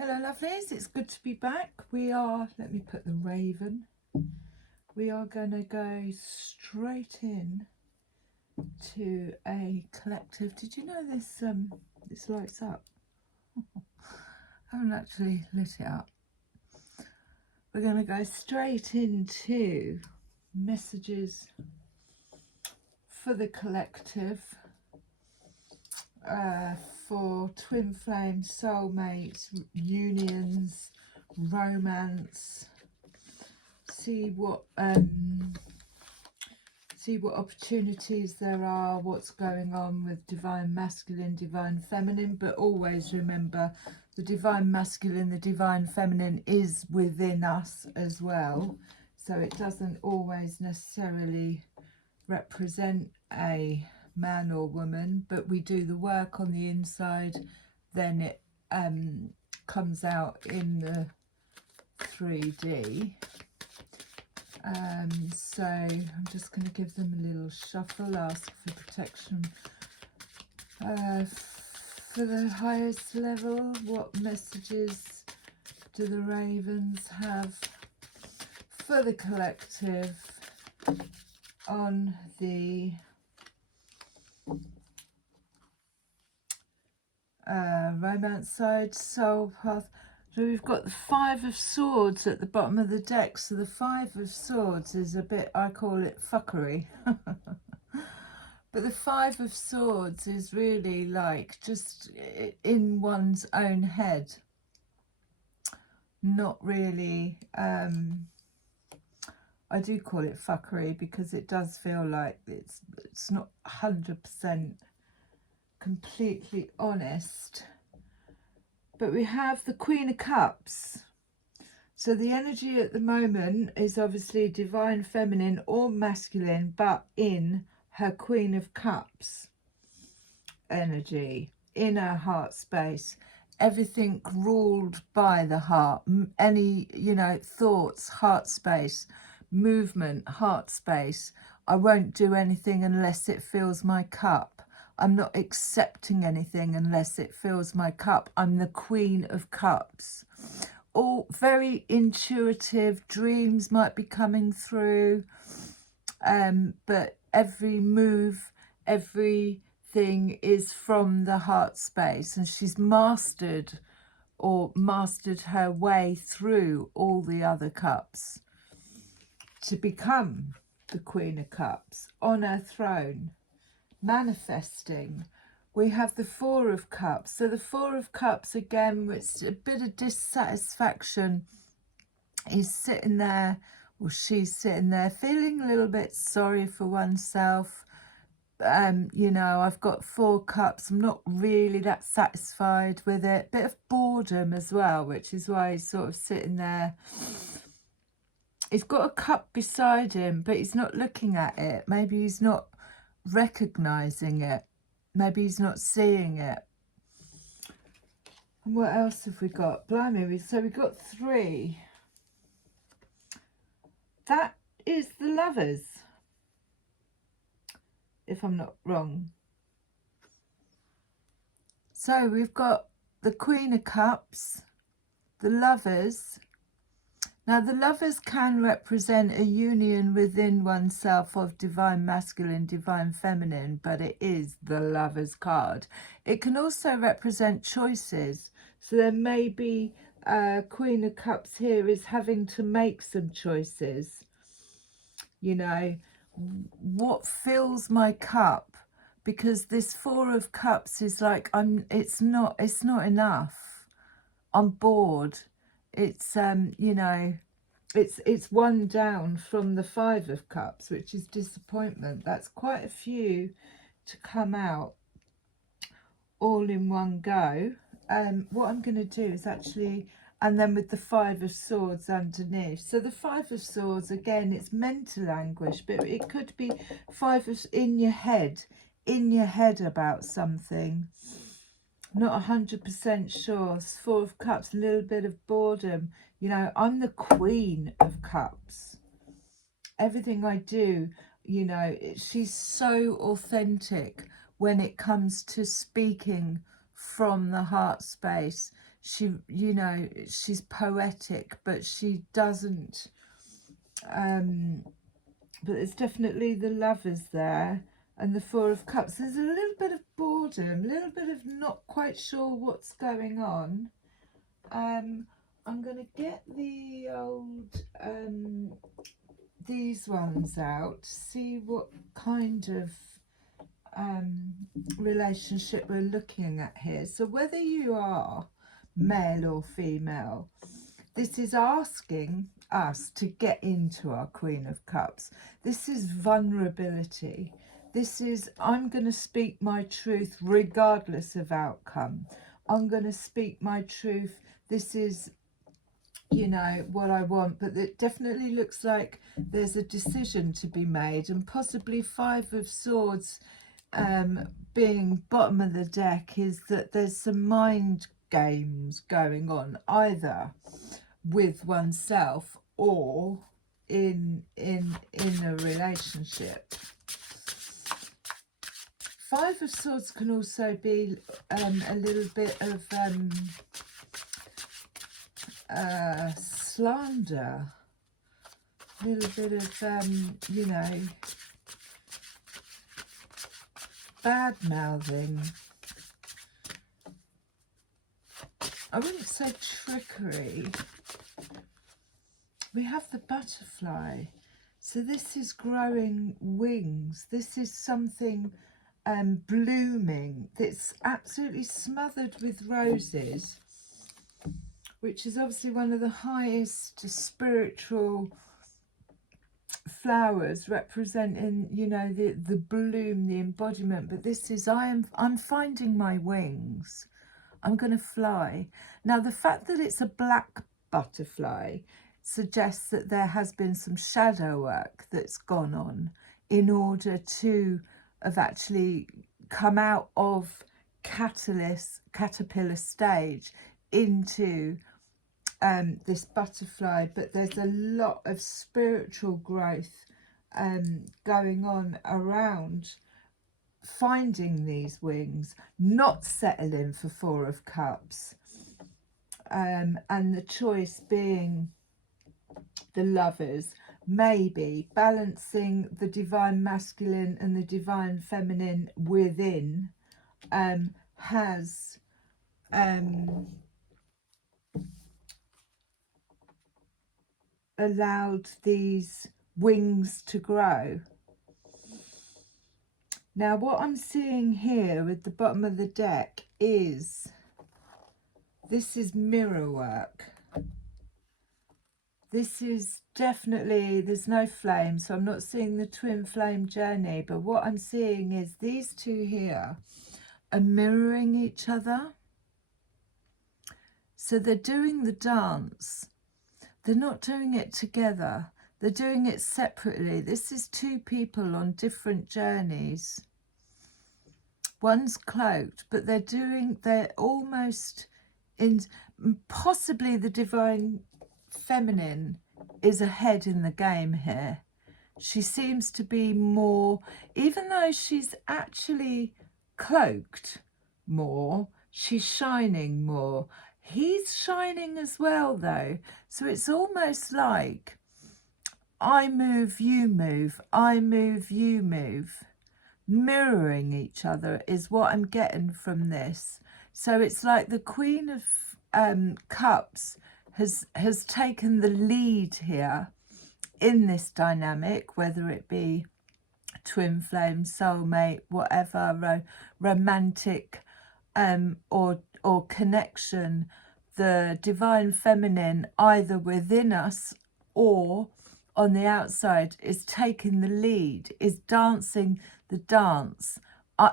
Hello lovelies, it's good to be back. Let me put the raven. We are going to go straight in to a collective. Did you know this lights up? I haven't actually lit it up. We're going to go straight into messages for the collective, for twin flames, soulmates, unions, romance. See what opportunities there are, what's going on with divine masculine, divine feminine, but always remember the divine masculine, the divine feminine is within us as well, so it doesn't always necessarily represent a man or woman, but we do the work on the inside, then it comes out in the 3D. So I'm just going to give them a little shuffle, ask for protection for the highest level. What messages do the ravens have for the collective on the romance side, soul path? So we've got the Five of Swords at the bottom of the deck. So the Five of Swords is a bit, I call it fuckery. But the Five of Swords is really like just in one's own head. Not really, I do call it fuckery because it does feel like it's not 100% completely honest. But we have the Queen of Cups. So the energy at the moment is obviously divine feminine or masculine, but in her Queen of Cups energy, in her heart space. Everything ruled by the heart. Any, thoughts, heart space, movement, heart space. I won't do anything unless it fills my cup. I'm not accepting anything unless it fills my cup. I'm the Queen of Cups. All very intuitive, dreams might be coming through, but every move, everything is from the heart space, and she's mastered her way through all the other cups to become the Queen of Cups on her throne. Manifesting, we have the Four of Cups. So the Four of Cups, again, with a bit of dissatisfaction, is sitting there, or she's sitting there feeling a little bit sorry for oneself. I've got Four Cups, I'm not really that satisfied with it. Bit of boredom as well, which is why he's sort of sitting there. He's got a cup beside him, but he's not looking at it. Maybe he's not recognizing it, maybe he's not seeing it. And what else have we got? Blimey, so we've got three. That is the Lovers, if I'm not wrong. So we've got the Queen of Cups, the Lovers. Now, the Lovers can represent a union within oneself of divine masculine, divine feminine, but it is the Lovers card. It can also represent choices. So there may be Queen of Cups here is having to make some choices. What fills my cup? Because this Four of Cups is like, it's not enough. I'm bored. It's it's one down from the Five of Cups, which is disappointment. That's quite a few to come out all in one go. What I'm going to do is actually, and then with the Five of Swords underneath. So the Five of Swords, again, it's mental anguish, but it could be in your head about something. Not 100% sure. Four of Cups, a little bit of boredom. I'm the Queen of Cups. Everything I do, she's so authentic when it comes to speaking from the heart space. She, you know, she's poetic, but she doesn't, but it's definitely the Lovers there, and the Four of Cups. There's a little bit of boredom, a little bit of not quite sure what's going on. I'm going to get the old, these ones out, see what kind of relationship we're looking at here. So whether you are male or female, this is asking us to get into our Queen of Cups. This is vulnerability. This is, I'm going to speak my truth regardless of outcome. I'm going to speak my truth. This is, you know, what I want. But it definitely looks like there's a decision to be made, and possibly Five of Swords being bottom of the deck is that there's some mind games going on, either with oneself or in a relationship. Five of Swords can also be a little bit of slander, a little bit of you know, bad mouthing. I wouldn't say trickery. We have the butterfly, so this is growing wings. This is something blooming that's absolutely smothered with roses, which is obviously one of the highest spiritual flowers, representing, you know, the bloom, the embodiment. But this is, I'm finding my wings. I'm going to fly. Now, the fact that it's a black butterfly suggests that there has been some shadow work that's gone on in order to have actually come out of caterpillar stage into this butterfly. But there's a lot of spiritual growth going on around finding these wings, not settling for Four of Cups, and the choice being the Lovers. Maybe balancing the divine masculine and the divine feminine within has allowed these wings to grow. Now, what I'm seeing here with the bottom of the deck is, this is mirror work. This is definitely, there's no flame, so I'm not seeing the twin flame journey, but what I'm seeing is these two here are mirroring each other. So they're doing the dance. They're not doing it together. They're doing it separately. This is two people on different journeys. One's cloaked, but they're almost in, possibly the divine feminine is ahead in the game here. She seems to be more, even though she's actually cloaked more, she's shining more. He's shining as well though, so it's almost like I move, you move, I move, you move. Mirroring each other is what I'm getting from this. So it's like the Queen of Cups has taken the lead here in this dynamic, whether it be twin flame, soulmate, whatever, romantic or connection. The divine feminine, either within us or on the outside, is taking the lead, is dancing the dance.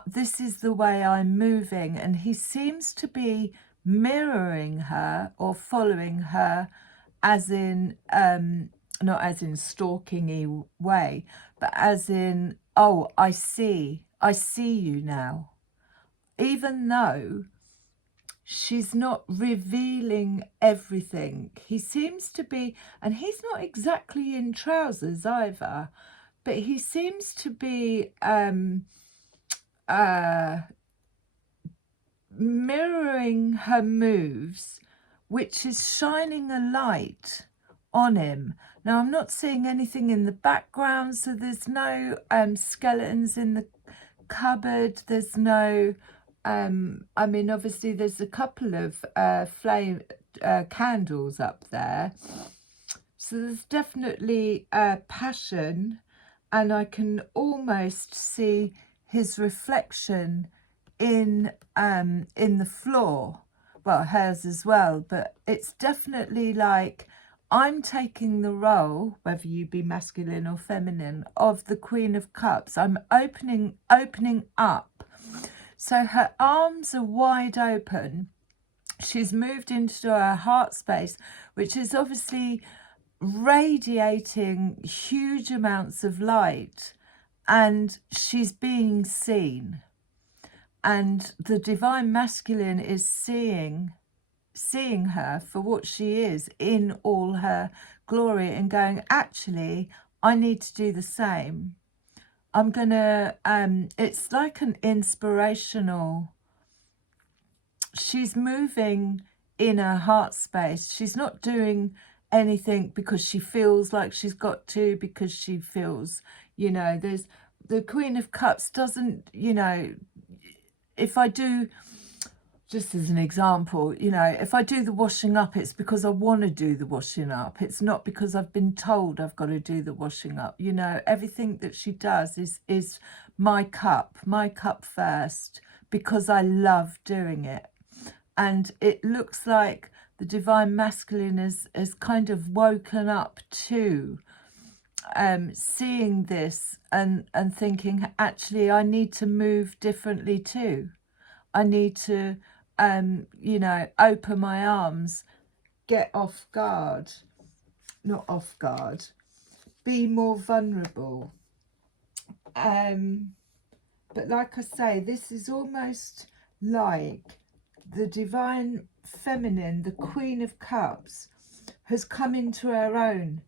This is the way I'm moving, and he seems to be mirroring her or following her, as in not as in stalking-y way, but as in, oh, I see you now, even though she's not revealing everything. He seems to be, and he's not exactly in trousers either, but he seems to be mirroring her moves, which is shining a light on him. Now, I'm not seeing anything in the background, so there's no skeletons in the cupboard. There's no, I mean, obviously there's a couple of flame candles up there. So there's definitely passion, and I can almost see his reflection in the floor. Well, hers as well, but it's definitely like I'm taking the role, whether you be masculine or feminine, of the Queen of Cups. I'm opening up. So her arms are wide open. She's moved into her heart space, which is obviously radiating huge amounts of light, and she's being seen. And the divine masculine is seeing her for what she is in all her glory, and going, actually, I need to do the same. I'm gonna it's like an inspirational, she's moving in her heart space. She's not doing anything because she feels like she's got to, because she feels, you know, there's the Queen of Cups doesn't, you know, if I do, just as an example, you know, if I do the washing up, it's because I want to do the washing up. It's not because I've been told I've got to do the washing up. You know, everything that she does is my cup first, because I love doing it. And it looks like the divine masculine has kind of woken up to seeing this and thinking, actually, I need to move differently too. I need to, you know, open my arms, get off guard, not off guard, be more vulnerable. But like I say, this is almost like the divine feminine, the Queen of Cups, has come into her own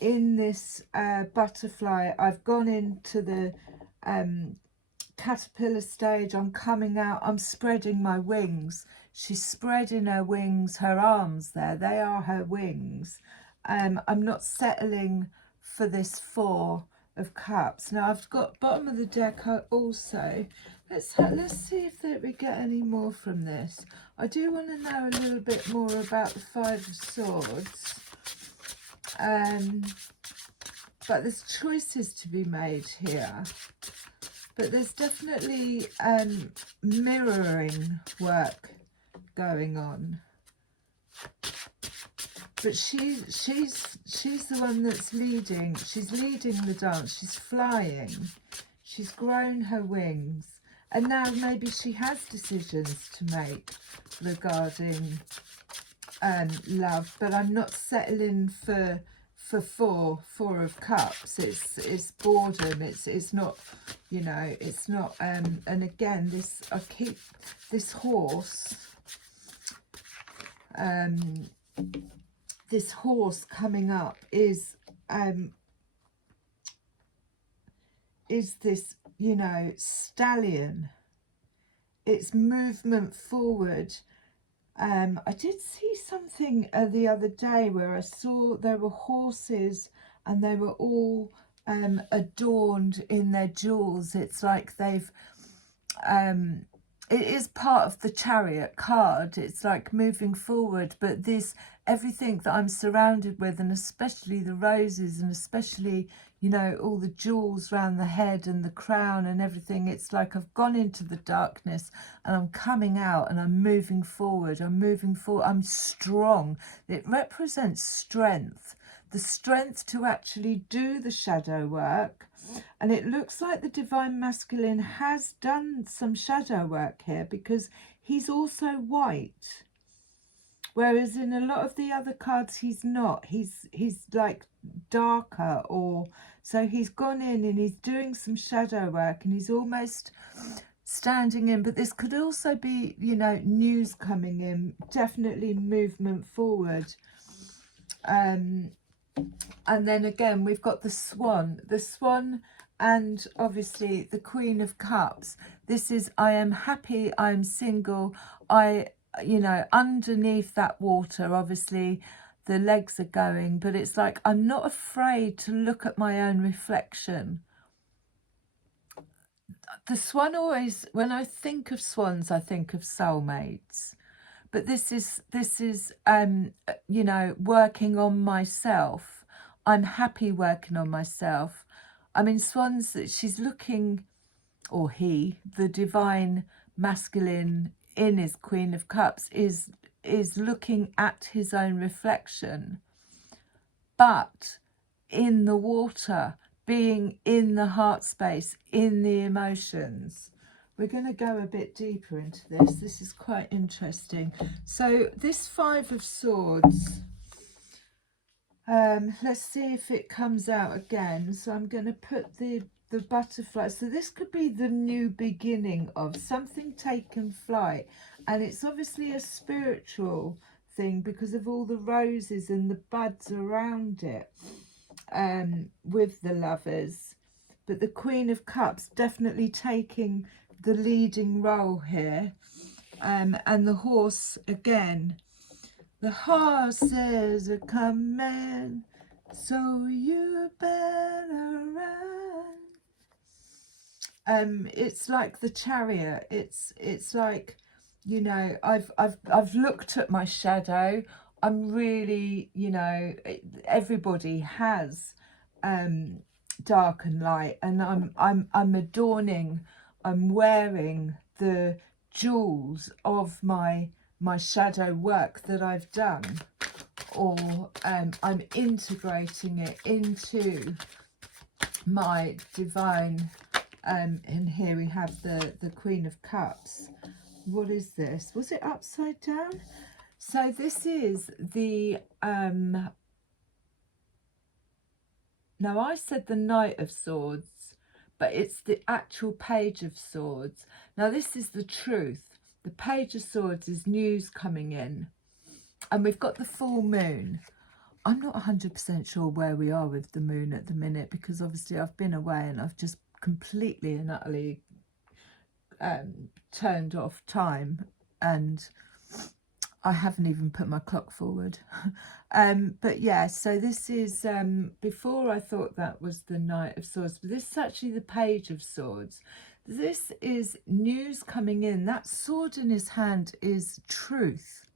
in this butterfly. I've gone into the caterpillar stage. I'm coming out, I'm spreading my wings. She's spreading her wings, her arms there, they are her wings. I'm not settling for this Four of Cups. Now I've got bottom of the deck also. Let's see if we get any more from this. I do want to know a little bit more about the Five of Swords. But there's choices to be made here. But there's definitely mirroring work going on. But she's the one that's leading. She's leading the dance. She's flying. She's grown her wings. And now maybe she has decisions to make regarding love. But I'm not settling for Four of Cups. It's boredom. It's not, you know, it's not. And again, this horse. This horse coming up is this, you know, stallion. It's movement forward. I did see something the other day where I saw there were horses and they were all adorned in their jewels. It's like they've it is part of the Chariot card. It's like moving forward, but this, everything that I'm surrounded with, and especially the roses, and especially, you know, all the jewels around the head and the crown and everything, it's like I've gone into the darkness and I'm coming out and I'm moving forward. I'm moving forward. I'm strong. It represents strength, the strength to actually do the shadow work. And it looks like the divine masculine has done some shadow work here, because he's also white, whereas in a lot of the other cards he's not. He's like darker, or so he's gone in and he's doing some shadow work and he's almost standing in. But this could also be, you know, news coming in, definitely movement forward. And then again, we've got the swan. The swan and obviously the Queen of Cups. This is, I am happy, I am single. You know, underneath that water, obviously the legs are going, but it's like, I'm not afraid to look at my own reflection. The swan always, when I think of swans, I think of soulmates. But this is you know, working on myself. I'm happy working on myself. I mean, swans, she's looking, or he, the divine masculine in his Queen of Cups, is looking at his own reflection, but in the water, being in the heart space, in the emotions. We're going to go a bit deeper into this. This is quite interesting. So this Five of Swords, let's see if it comes out again. So I'm going to put the butterfly. So this could be the new beginning of something taking flight. And it's obviously a spiritual thing because of all the roses and the buds around it, with the Lovers. But the Queen of Cups definitely taking the leading role here, and the horse again. The horses are coming, so you better run. It's like the Chariot. It's like, you know, I've looked at my shadow. I'm really, you know, everybody has dark and light, and I'm adorning, I'm wearing the jewels of my shadow work that I've done, or I'm integrating it into my divine, and here we have the Queen of Cups. What is this? Was it upside down? So this is the now I said the Knight of Swords, but it's the actual Page of Swords. Now this is the truth. The Page of Swords is news coming in. And we've got the full moon. I'm not 100% sure where we are with the moon at the minute, because obviously I've been away and I've just completely and utterly turned off time, and I haven't even put my clock forward. But yeah, so this is, before I thought that was the Knight of Swords, but this is actually the Page of Swords. This is news coming in. That sword in his hand is truth.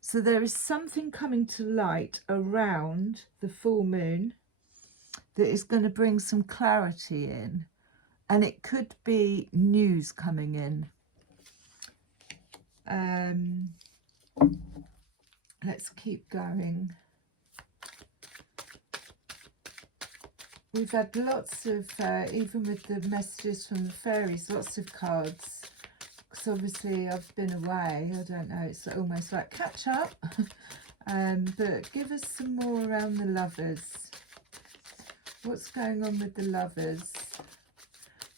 So there is something coming to light around the full moon that is going to bring some clarity in. And it could be news coming in. Let's keep going. We've had lots of, even with the messages from the fairies, lots of cards. Because obviously I've been away. I don't know, it's almost like catch up. But give us some more around the Lovers. What's going on with the Lovers?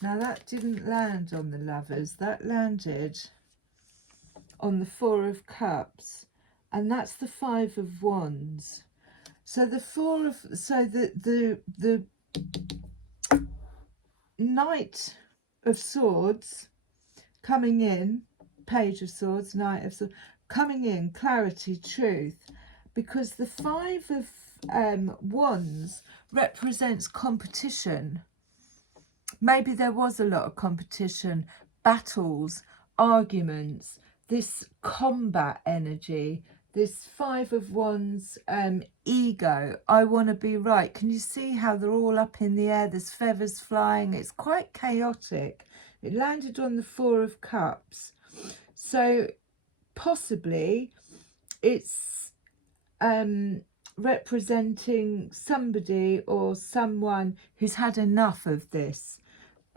Now that didn't land on the Lovers. That landed on the Four of Cups. And that's the Five of Wands. So the the Knight of Swords coming in, Page of Swords, Knight of Swords, coming in, clarity, truth, because the Five of Wands represents competition. Maybe there was a lot of competition, battles, arguments, this combat energy, this Five of Wands, ego, I want to be right. Can you see how they're all up in the air? There's feathers flying. It's quite chaotic. It landed on the Four of Cups. So possibly it's representing somebody or someone who's had enough of this.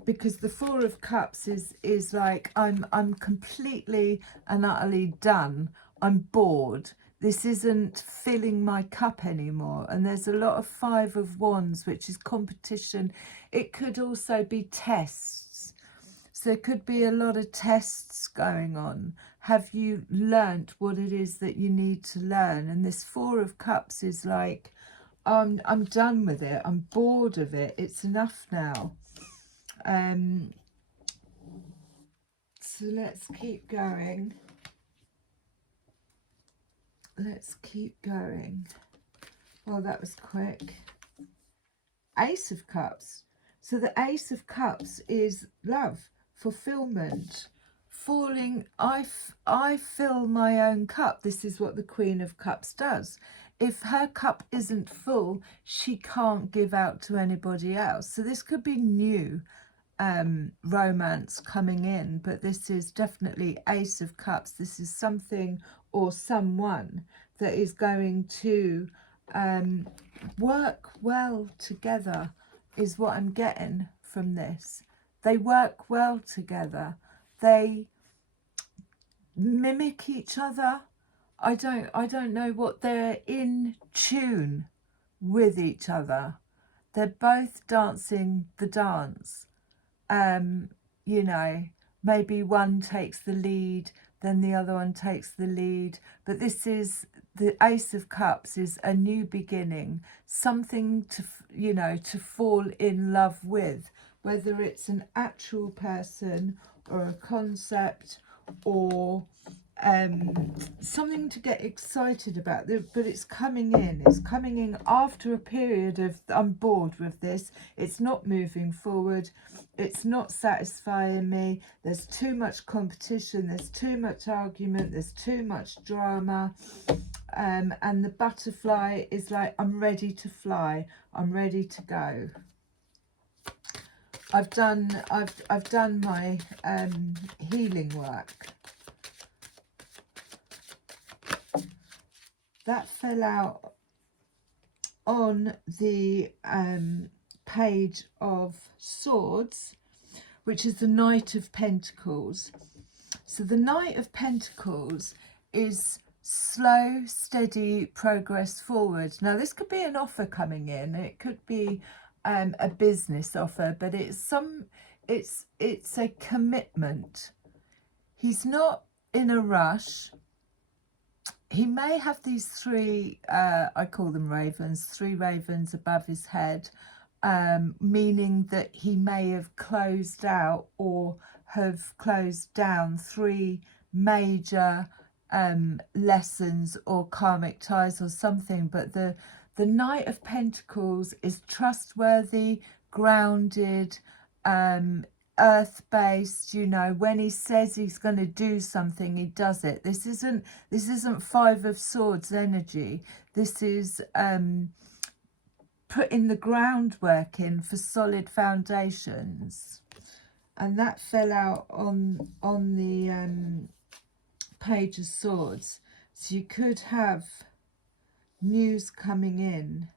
Because the Four of Cups is like, I'm completely and utterly done. I'm bored. This isn't filling my cup anymore. And there's a lot of Five of Wands, which is competition. It could also be tests. So there could be a lot of tests going on. Have you learnt what it is that you need to learn? And this Four of Cups is like, I'm done with it. I'm bored of it. It's enough now. So let's keep going. Let's keep going. Well, that was quick. Ace of Cups. So the Ace of Cups is love, fulfillment, falling. I fill my own cup. This is what the Queen of Cups does. If her cup isn't full, she can't give out to anybody else. So this could be new romance coming in, but this is definitely Ace of Cups. This is something or someone that is going to work well together, is what I'm getting from this. They work well together. They mimic each other. I don't know what, they're in tune with each other. They're both dancing the dance. You know, maybe one takes the lead, then the other one takes the lead. But this is, the Ace of Cups is a new beginning, something to, you know, to fall in love with, whether it's an actual person or a concept or something to get excited about. But it's coming in after a period of, I'm bored with this, it's not moving forward, it's not satisfying me, there's too much competition, there's too much argument, there's too much drama. And the butterfly is like, I'm ready to fly, I'm ready to go. I've done my healing work. That fell out on the Page of Swords, which is the Knight of Pentacles. So the Knight of Pentacles is slow, steady progress forward. Now this could be an offer coming in, it could be a business offer, but it's a commitment. He's not in a rush. He may have these three, I call them ravens, 3 ravens above his head, meaning that he may have closed out or have closed down 3 major lessons or karmic ties or something. But the Knight of Pentacles is trustworthy, grounded, earth-based. You know, when he says he's going to do something, he does it. This isn't 5 of Swords energy. This is putting the groundwork in for solid foundations. And that fell out on the Page of Swords. So you could have news coming in.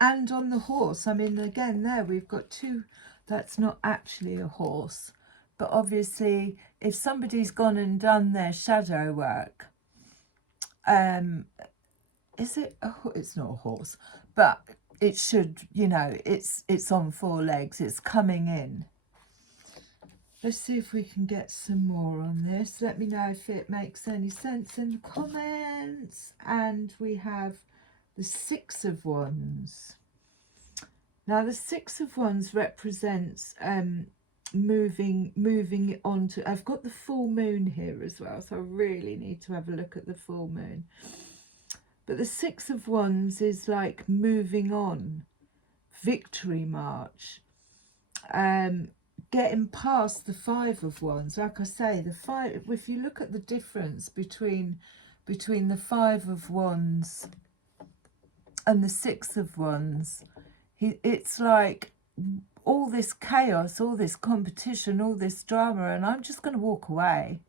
And on the horse, I mean, again, there we've got 2. That's not actually a horse, but obviously if somebody's gone and done their shadow work, is it it's not a horse, but it should, you know, it's on 4 legs, it's coming in. Let's see if we can get some more on this. Let me know if it makes any sense in the comments. And we have the 6 of Wands. Now the 6 of Wands represents moving on to, I've got the full moon here as well, so I really need to have a look at the full moon. But the 6 of Wands is like moving on, victory march, getting past the 5 of Wands. Like I say, the 5, if you look at the difference between the 5 of Wands and the 6 of Wands, it's like all this chaos, all this competition, all this drama, and I'm just going to walk away.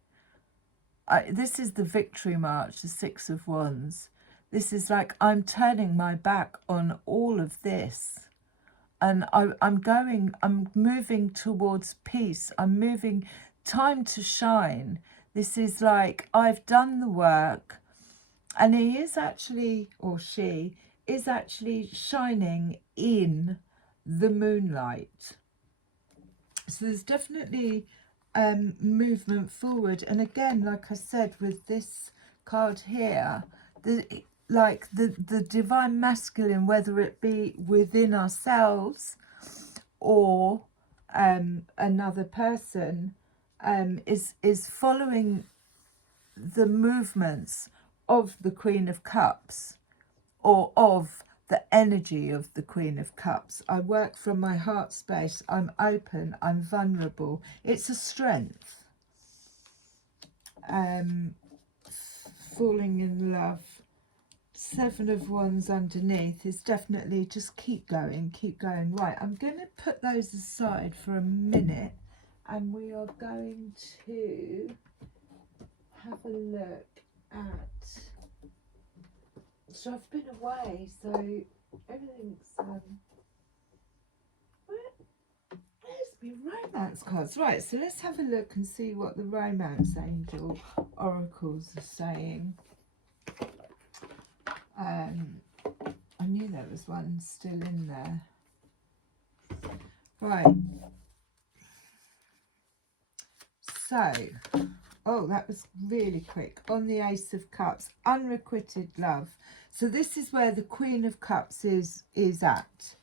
This is the victory march, the 6 of Wands. This is like, I'm turning my back on all of this. And I'm moving towards peace. I'm moving, time to shine. This is like, I've done the work. And he is actually, or she is actually shining in the moonlight. So there's definitely movement forward. And again, like I said, with this card here, like the divine masculine, whether it be within ourselves or another person, is following the movements of the Queen of Cups, or of the energy of the Queen of Cups. I work from my heart space. I'm open. I'm vulnerable. It's a strength. Falling in love. 7 of Wands underneath is definitely just keep going, keep going. Right, I'm going to put those aside for a minute, and we are going to have a look at... So I've been away, so everything's... Where's my romance cards? Right, so let's have a look and see what the romance angel oracles are saying. I knew there was one still in there. Right. So, oh, that was really quick. On the Ace of Cups, unrequited love. So this is where the Queen of Cups is at.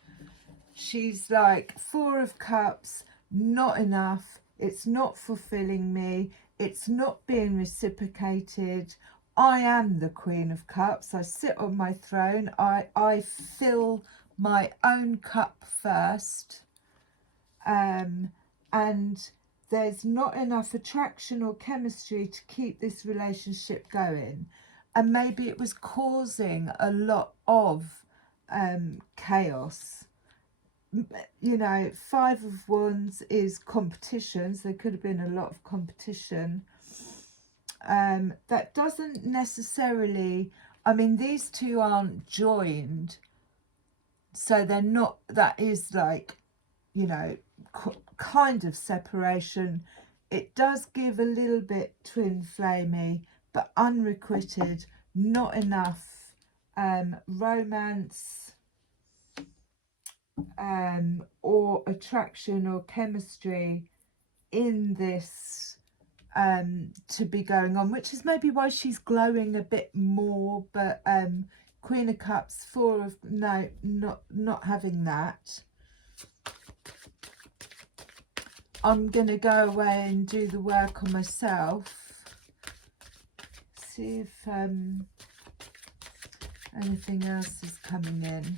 She's like, 4 of Cups, not enough. It's not fulfilling me. It's not being reciprocated. I am the Queen of Cups. I sit on my throne. I fill my own cup first. And there's not enough attraction or chemistry to keep this relationship going. And maybe it was causing a lot of chaos. You know, 5 of Wands is competition. So there could have been a lot of competition. That doesn't necessarily, I mean, these two aren't joined, so they're not, that is like, you know, kind of separation. It does give a little bit twin flamey, but unrequited, not enough romance or attraction or chemistry in this to be going on, which is maybe why she's glowing a bit more. But Queen of Cups, 4 of, no, not having that. I'm gonna go away and do the work on myself, see if anything else is coming in.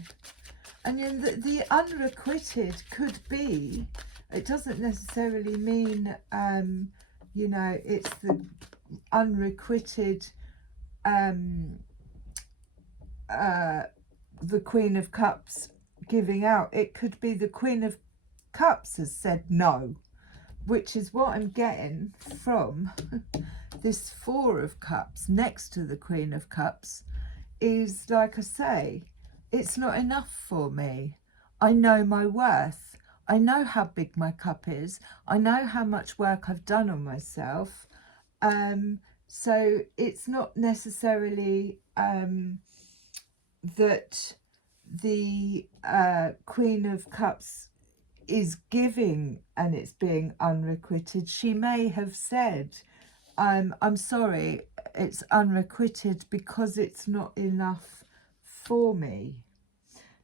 And then the unrequited could be, it doesn't necessarily mean you know, it's the unrequited the Queen of Cups giving out. It could be the Queen of Cups has said no, which is what I'm getting from this 4 of Cups next to the Queen of Cups. Is, like I say, it's not enough for me. I know my worth. I know how big my cup is. I know how much work I've done on myself. So it's not necessarily that the Queen of Cups is giving and it's being unrequited. She may have said, I'm sorry, it's unrequited because it's not enough for me.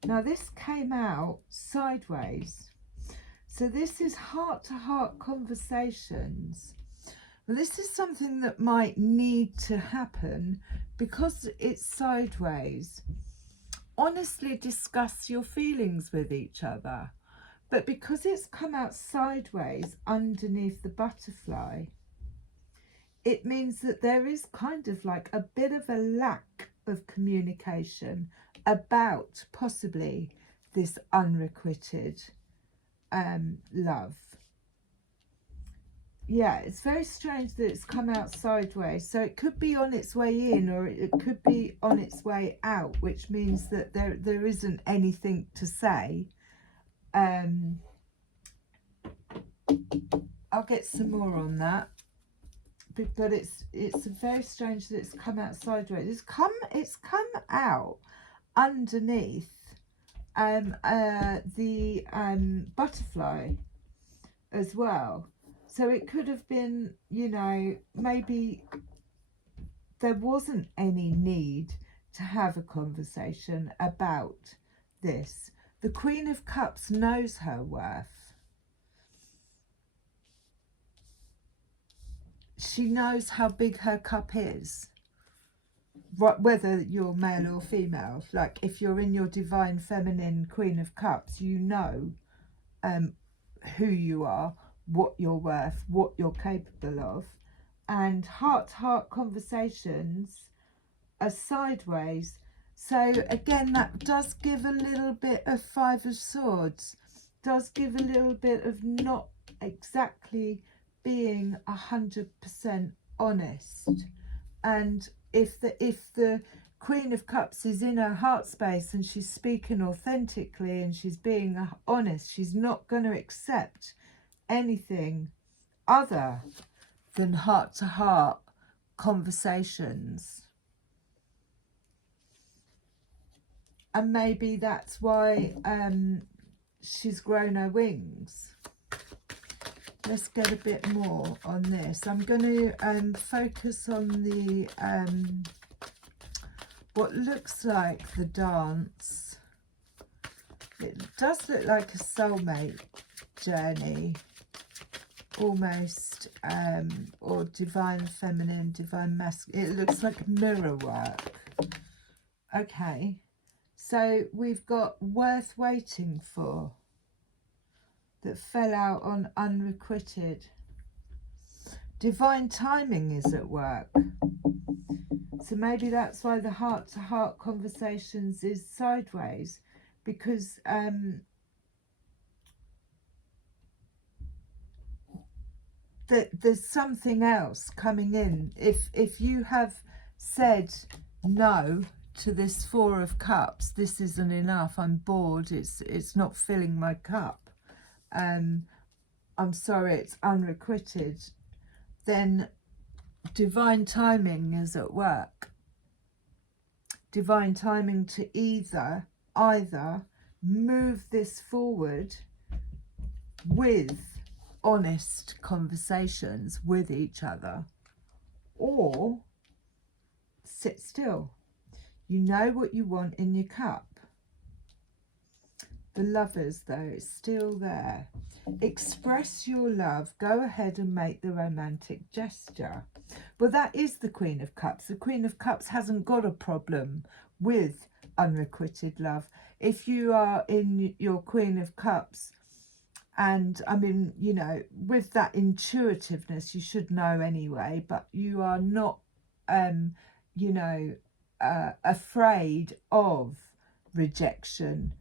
Now this came out sideways. So this is heart-to-heart conversations. Well, this is something that might need to happen because it's sideways. Honestly discuss your feelings with each other. But because it's come out sideways underneath the butterfly, it means that there is kind of like a bit of a lack of communication about possibly this unrequited love. Yeah, it's very strange that it's come out sideways. So it could be on its way in, or it could be on its way out, which means that there isn't anything to say. I'll get some more on that. But it's very strange that it's come out sideways. It's come out underneath the butterfly as well. So it could have been, you know, maybe there wasn't any need to have a conversation about this. The Queen of Cups knows her worth. She knows how big her cup is, whether you're male or female. Like if you're in your divine feminine Queen of Cups, you know who you are, what you're worth, what you're capable of. And heart-to-heart conversations are sideways. So again, that does give a little bit of Five of Swords, does give a little bit of not exactly being 100% honest. And if the Queen of Cups is in her heart space and she's speaking authentically and she's being honest, she's not going to accept anything other than heart-to-heart conversations. And maybe that's why she's grown her wings. Let's get a bit more on this. I'm going to focus on the what looks like the dance. It does look like a soulmate journey, almost, or divine feminine, divine masculine. It looks like mirror work. Okay, so we've got worth waiting for, that fell out on unrequited. Divine timing is at work. So maybe that's why the heart-to-heart conversations is sideways, because there's something else coming in. If you have said no to this Four of Cups, this isn't enough, I'm bored, it's not filling my cup, I'm sorry, it's unrequited, then divine timing is at work. Divine timing to either move this forward with honest conversations with each other, or sit still. You know what you want in your cup. The Lovers, though, is still there. Express your love. Go ahead and make the romantic gesture. Well, that is the Queen of Cups. The Queen of Cups hasn't got a problem with unrequited love. If you are in your Queen of Cups, and I mean, you know, with that intuitiveness, you should know anyway, but you are not, you know, afraid of rejection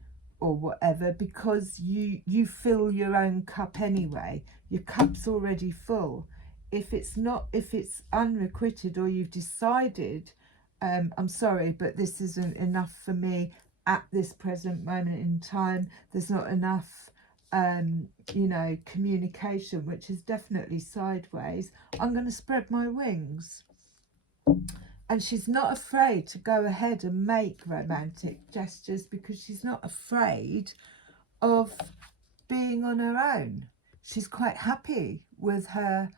or whatever, because you fill your own cup anyway. Your cup's already full. If it's unrequited, or you've decided, I'm sorry, but this isn't enough for me at this present moment in time, there's not enough you know, communication, which is definitely sideways, I'm going to spread my wings. And she's not afraid to go ahead and make romantic gestures, because she's not afraid of being on her own. She's quite happy with her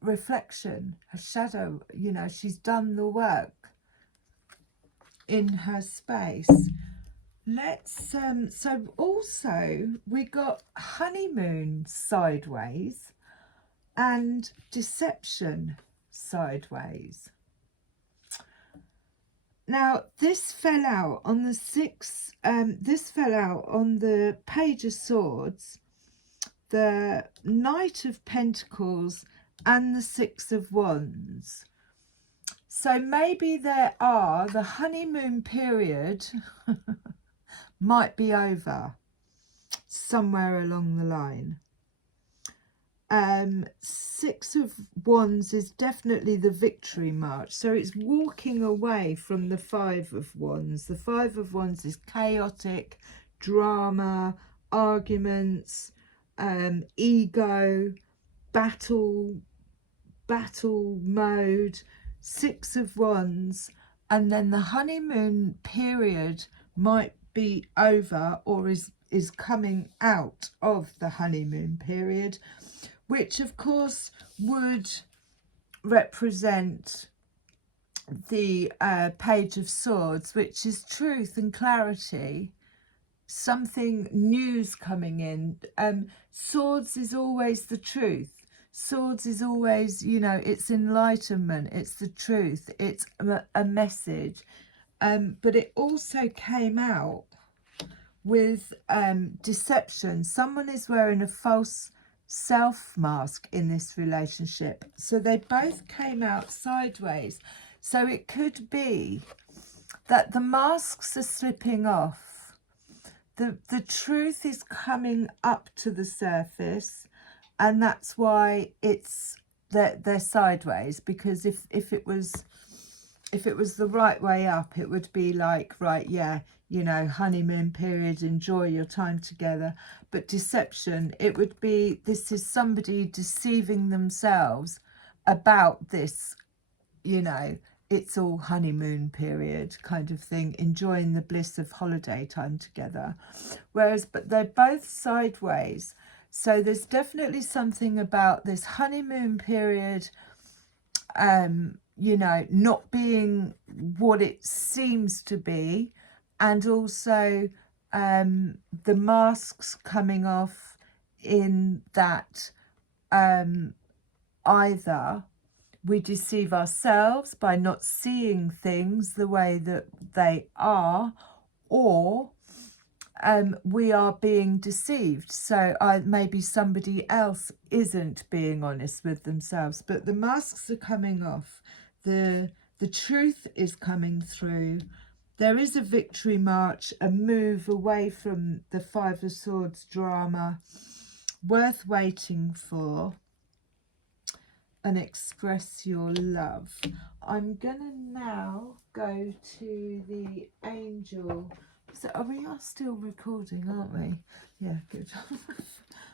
reflection, her shadow. You know, she's done the work in her space. Let's so also we got honeymoon sideways and deception sideways. Now this fell out on the this fell out on the Page of Swords, the Knight of Pentacles, and the Six of Wands. So maybe the honeymoon period might be over somewhere along the line. Six of Wands is definitely the victory march, so it's walking away from the Five of Wands. The Five of Wands is chaotic, drama, arguments, ego, battle mode. Six of Wands, and then the honeymoon period might be over, or is coming out of the honeymoon period, which of course would represent the Page of Swords, which is truth and clarity, something new's coming in. Swords is always the truth. Swords is always, you know, it's enlightenment, it's the truth, it's a message. But it also came out with deception. Someone is wearing a false self mask in this relationship. So they both came out sideways. So it could be that the masks are slipping off. The truth is coming up to the surface, and that's why they're sideways. Because if it was the right way up, it would be like, right, yeah, you know, honeymoon period, enjoy your time together. But deception, it would be, this is somebody deceiving themselves about this, you know, it's all honeymoon period kind of thing, enjoying the bliss of holiday time together. Whereas, but they're both sideways. So there's definitely something about this honeymoon period, you know, not being what it seems to be. And also the masks coming off in that either we deceive ourselves by not seeing things the way that they are, or we are being deceived. So maybe somebody else isn't being honest with themselves, but the masks are coming off. The truth is coming through. There is a victory march, a move away from the Five of Swords drama, worth waiting for. And express your love. I'm gonna now go to the angel. So we are still recording, aren't we? Yeah, good. I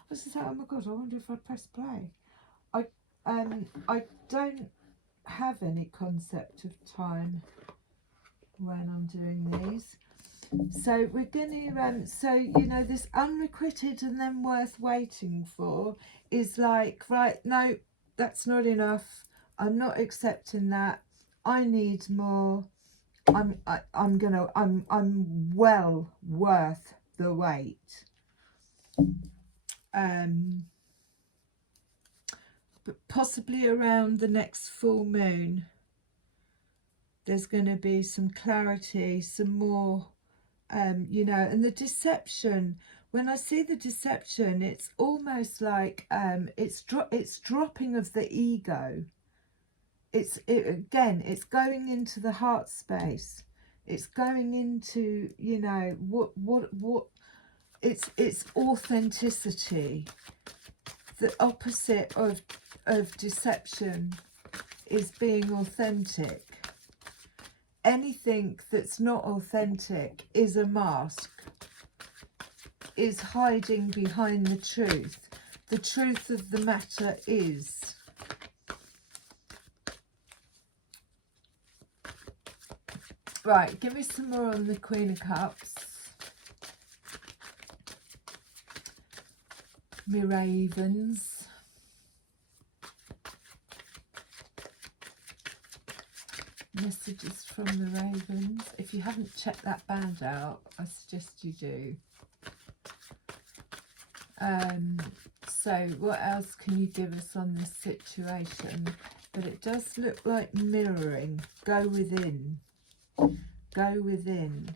was just like, oh my god, I wonder if I press play. I don't have any concept of time when I'm doing these. So we're gonna so you know, this unrequited and then worth waiting for is like, right, no, that's not enough. I'm not accepting that. I need more. I'm well worth the wait. But possibly around the next full moon, there's going to be some clarity, some more, you know, and the deception. When I see the deception, it's almost like it's dropping of the ego. Again, it's going into the heart space. It's going into, you know, what it's authenticity. The opposite of deception is being authentic. Anything that's not authentic is a mask, is hiding behind the truth. The truth of the matter is, right, give me some more on the Queen of Cups. Me ravens. Messages from the ravens. If you haven't checked that band out, I suggest you do. So what else can you give us on this situation? But it does look like mirroring. Go within. Go within.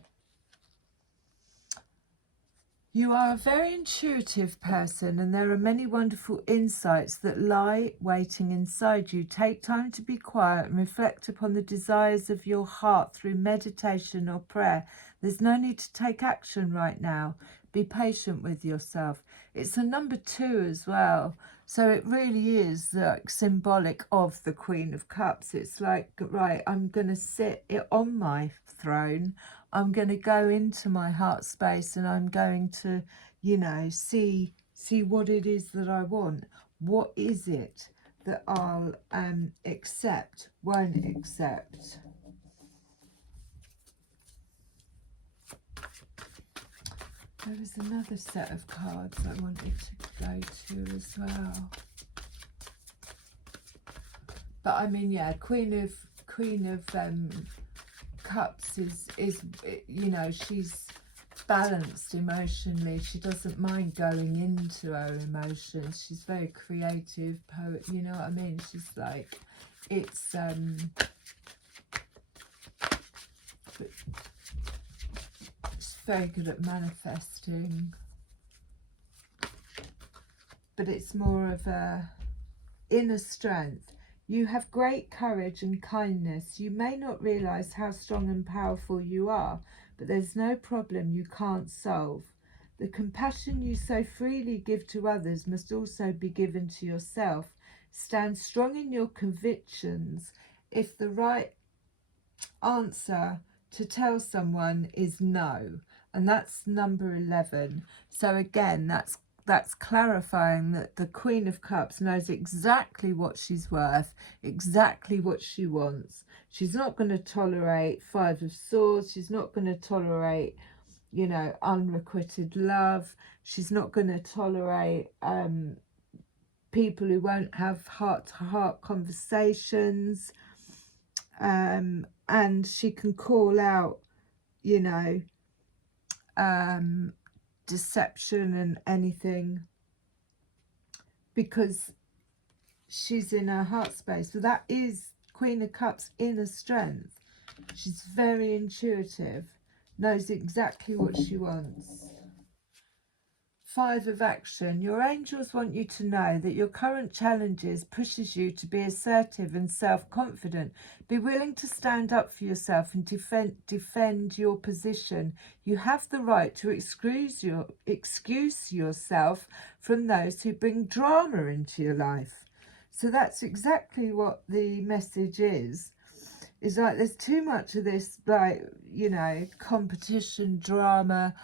You are a very intuitive person, and there are many wonderful insights that lie waiting inside you. Take time to be quiet and reflect upon the desires of your heart through meditation or prayer. There's no need to take action right now. Be patient with yourself. It's a number 2 as well. So it really is like symbolic of the Queen of Cups. It's like, right, I'm going to sit on my throne. I'm going to go into my heart space, and I'm going to, you know, see what it is that I want. What is it that I'll accept, won't accept? There was another set of cards I wanted to go to as well. But I mean, yeah, Queen Queen of Cups is, you know, she's balanced emotionally. She doesn't mind going into her emotions. She's very creative poet, you know what I mean? She's like, it's she's very good at manifesting, but it's more of a inner strength. You have great courage and kindness. You may not realize how strong and powerful you are, but there's no problem you can't solve. The compassion you so freely give to others must also be given to yourself. Stand strong in your convictions. If the right answer to tell someone is no, and that's number 11. So again, that's clarifying that the Queen of Cups knows exactly what she's worth, exactly what she wants. She's not going to tolerate Five of Swords. She's not going to tolerate, you know, unrequited love. She's not going to tolerate people who won't have heart-to-heart conversations. And she can call out, you know, deception and anything, because she's in her heart space. So that is Queen of Cups' inner strength. She's very intuitive, knows exactly what she wants. Five of Action. Your angels want you to know that your current challenges pushes you to be assertive and self-confident. Be willing to stand up for yourself and defend your position. You have the right to excuse yourself from those who bring drama into your life. So that's exactly what the message is. It's like there's too much of this, like, you know, competition, drama,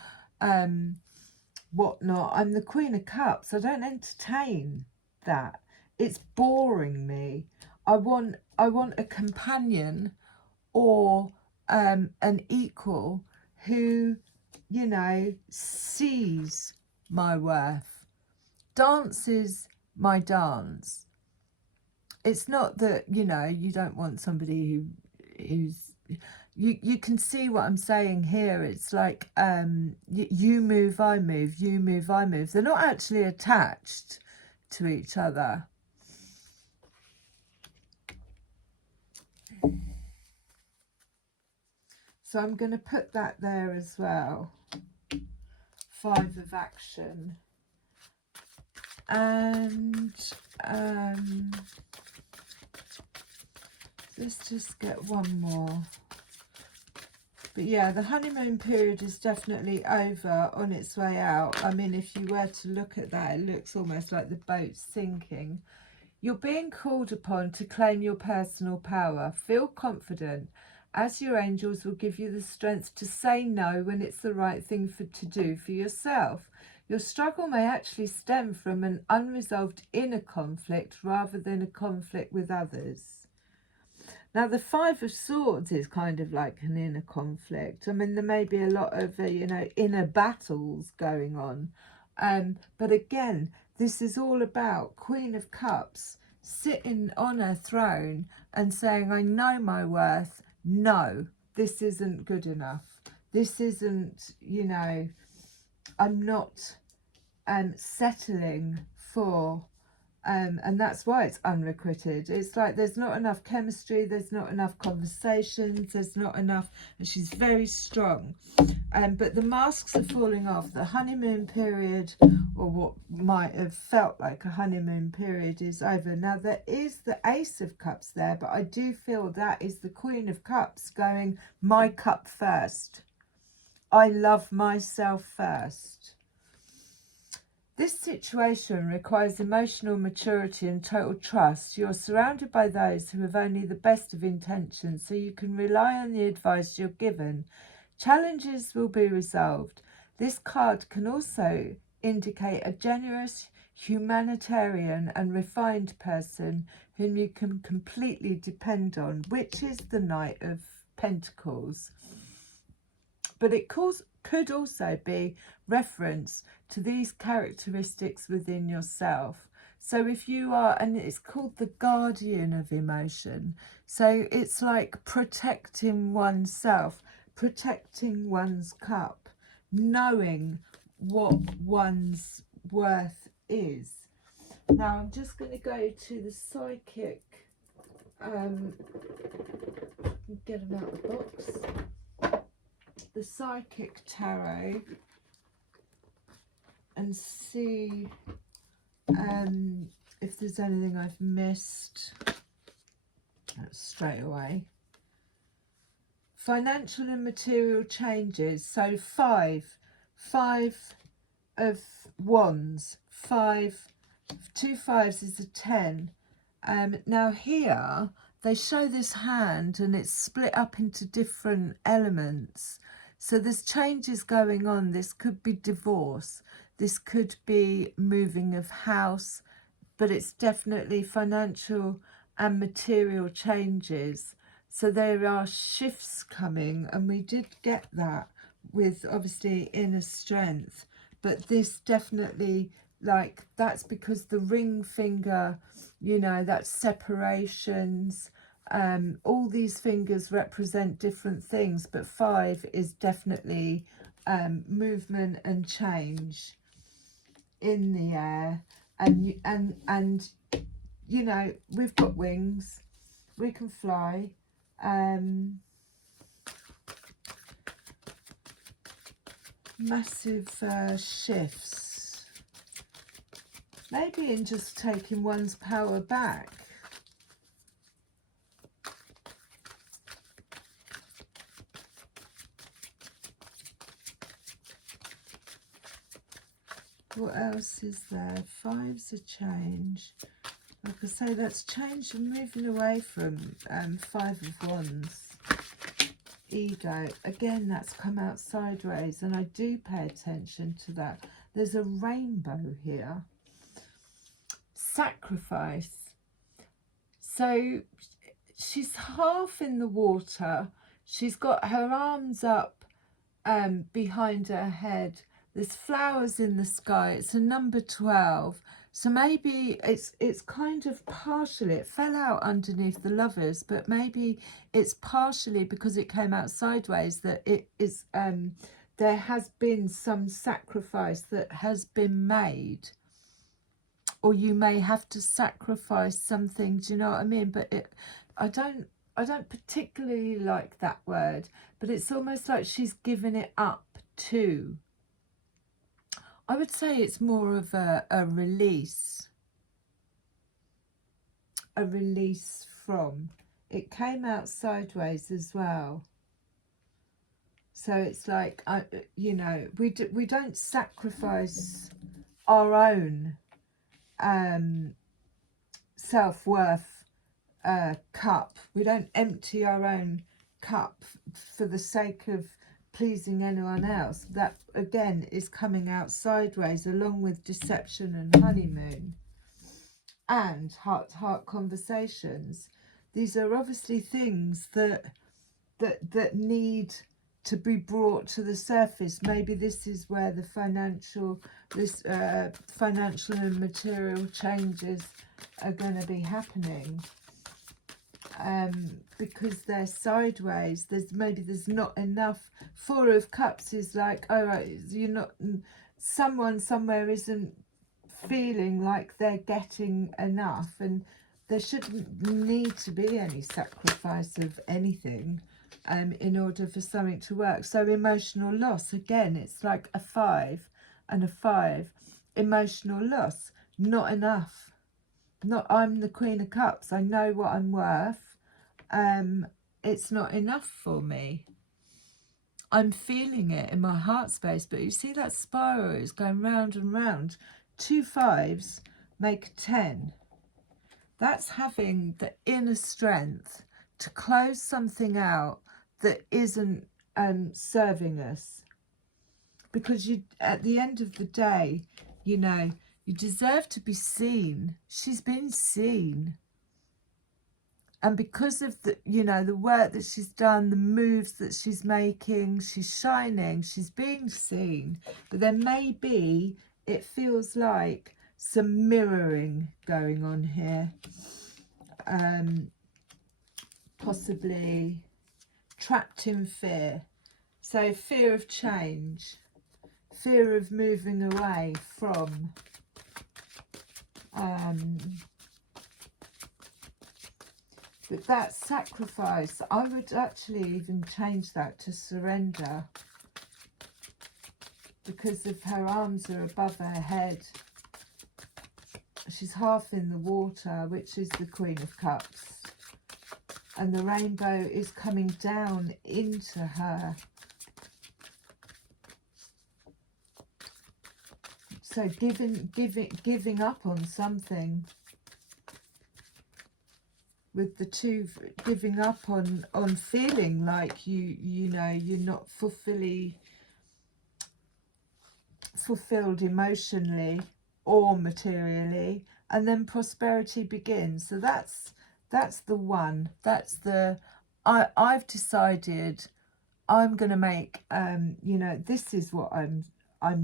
whatnot. I'm the Queen of Cups. I don't entertain that. It's boring me. I want a companion or an equal who, you know, sees my worth, dances my dance. It's not that, you know, you don't want somebody who's you can see what I'm saying here. It's like you move, I move, you move, I move. They're not actually attached to each other. So I'm going to put that there as well. Five of Action. And let's just get one more. But yeah, the honeymoon period is definitely over, on its way out. I mean, if you were to look at that, it looks almost like the boat's sinking. You're being called upon to claim your personal power. Feel confident, as your angels will give you the strength to say no when it's the right thing to do for yourself. Your struggle may actually stem from an unresolved inner conflict rather than a conflict with others. Now, the Five of Swords is kind of like an inner conflict. I mean, there may be a lot of, you know, inner battles going on. But again, this is all about Queen of Cups sitting on her throne and saying, I know my worth. No, this isn't good enough. This isn't, you know, I'm not settling for... and that's why it's unrequited. It's like there's not enough chemistry, there's not enough conversations, there's not enough, and she's very strong. But the masks are falling off. The honeymoon period, or what might have felt like a honeymoon period, is over. Now there is the Ace of Cups there, but I do feel that is the Queen of Cups going, my cup first. I love myself first. This situation requires emotional maturity and total trust. You're surrounded by those who have only the best of intentions, so you can rely on the advice you're given. Challenges will be resolved. This card can also indicate a generous, humanitarian and refined person whom you can completely depend on, which is the Knight of Pentacles. But it could also be reference to these characteristics within yourself. So if you are, and it's called the guardian of emotion, so it's like protecting oneself, protecting one's cup, knowing what one's worth is. Now I'm just going to go to the psychic, get them out of the box, the psychic tarot, and see if there's anything I've missed. Straight away. Financial and material changes. So five of wands, two fives is a 10. Now here they show this hand and it's split up into different elements. So there's changes going on. This could be divorce. This could be moving of house, but it's definitely financial and material changes. So there are shifts coming, and we did get that with obviously inner strength. But this definitely, like, that's because the ring finger, you know, that's separations. All these fingers represent different things, but 5 is definitely movement and change in the air. And you know, we've got wings, we can fly. Massive shifts, maybe in just taking one's power back. What else is there? 5's a change. Like I say, that's change and moving away from 5 of wands. Ego, again, that's come out sideways, and I do pay attention to that. There's a rainbow here. Sacrifice. So she's half in the water. She's got her arms up behind her head. There's flowers in the sky. It's a number 12. So maybe it's kind of partially, it fell out underneath the Lovers, but maybe it's partially because it came out sideways that it is, there has been some sacrifice that has been made. Or you may have to sacrifice something, do you know what I mean? But I don't particularly like that word, but it's almost like she's given it up to. I would say it's more of a release. A release from. It came out sideways as well. So it's like, you know, we don't sacrifice our own self-worth cup. We don't empty our own cup for the sake of pleasing anyone else. That again is coming out sideways, along with deception and honeymoon and heart-to-heart conversations. These are obviously things that need to be brought to the surface. Maybe this is where the financial and material changes are going to be happening. Because they're sideways, there's not enough. 4 of Cups is like, all right, you're not, someone somewhere isn't feeling like they're getting enough, and there shouldn't need to be any sacrifice of anything in order for something to work. So emotional loss, again, it's like a 5 and a 5. Emotional loss, not enough. I'm the Queen of Cups. I know what I'm worth. It's not enough for me. I'm feeling it in my heart space, but you see that spiral is going round and round. 2 5s make 10. That's having the inner strength to close something out that isn't serving us. Because you, at the end of the day, you know, you deserve to be seen. She's been seen. And because of the, you know, the work that she's done, the moves that she's making, she's shining, she's being seen. But there may be, it feels like some mirroring going on here. Possibly trapped in fear. So fear of change, fear of moving away from, but that sacrifice, I would actually even change that to surrender, because if her arms are above her head, she's half in the water, which is the Queen of Cups. And the rainbow is coming down into her. So giving up on something. With the two, giving up on feeling like you know you're not fulfilled emotionally or materially, and then prosperity begins. So that's the one. That's the I've decided I'm going to make you know, this is what I'm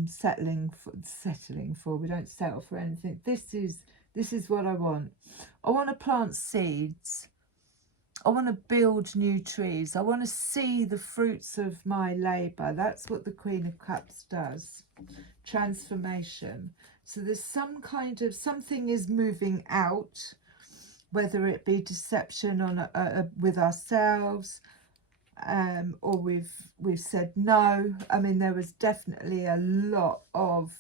settling for. We don't settle for anything. This is what I want. I want to plant seeds. I want to build new trees. I want to see the fruits of my labour. That's what the Queen of Cups does. Transformation. So there's some kind of, something is moving out, whether it be deception on with ourselves, or we've said no. I mean, there was definitely a lot of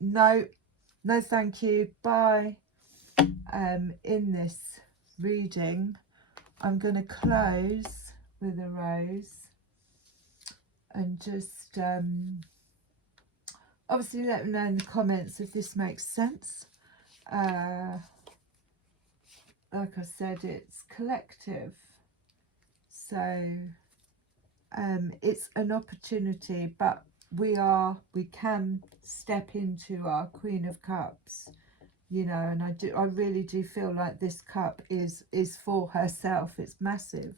no thank you, bye, in this reading. I'm going to close with a rose and just obviously let me know in the comments if this makes sense. Like I said, it's collective, so it's an opportunity, but we can step into our Queen of Cups, you know, and I really do feel like this cup is for herself. It's massive.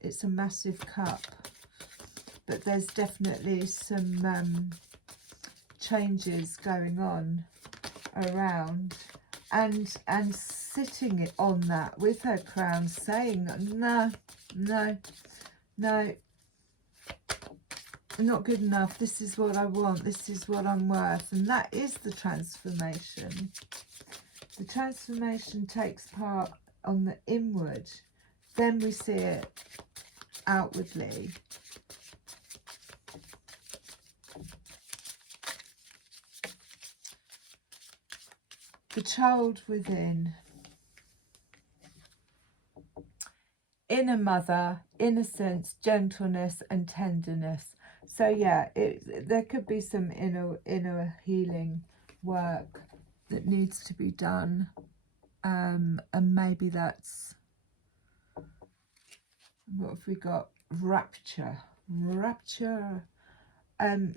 It's a massive cup, but there's definitely some changes going on around, and sitting it on that with her crown, saying no, not good enough. This is what I want. This is what I'm worth. And that is the transformation. The transformation takes part on the inward. Then we see it outwardly. The child within. Inner mother, innocence, gentleness and tenderness. So yeah, there could be some inner healing work that needs to be done, and maybe that's, what have we got? Rapture,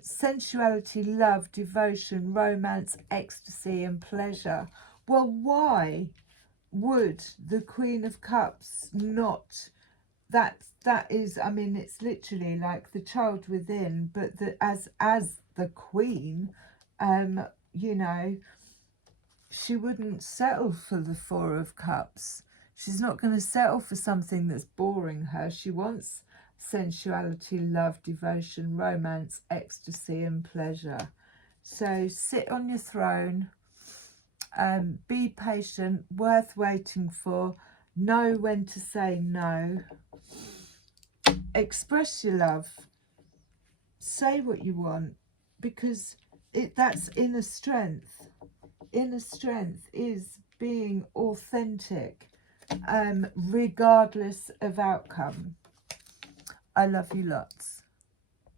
sensuality, love, devotion, romance, ecstasy and pleasure. Well, why would the Queen of Cups not? That is, I mean, it's literally like the child within, but as the Queen, you know, she wouldn't settle for the Four of Cups. She's not going to settle for something that's boring her. She wants sensuality, love, devotion, romance, ecstasy and pleasure. So sit on your throne, be patient, worth waiting for, know when to say no, express your love, say what you want, because that's inner strength. Inner strength is being authentic, regardless of outcome. I love you lots.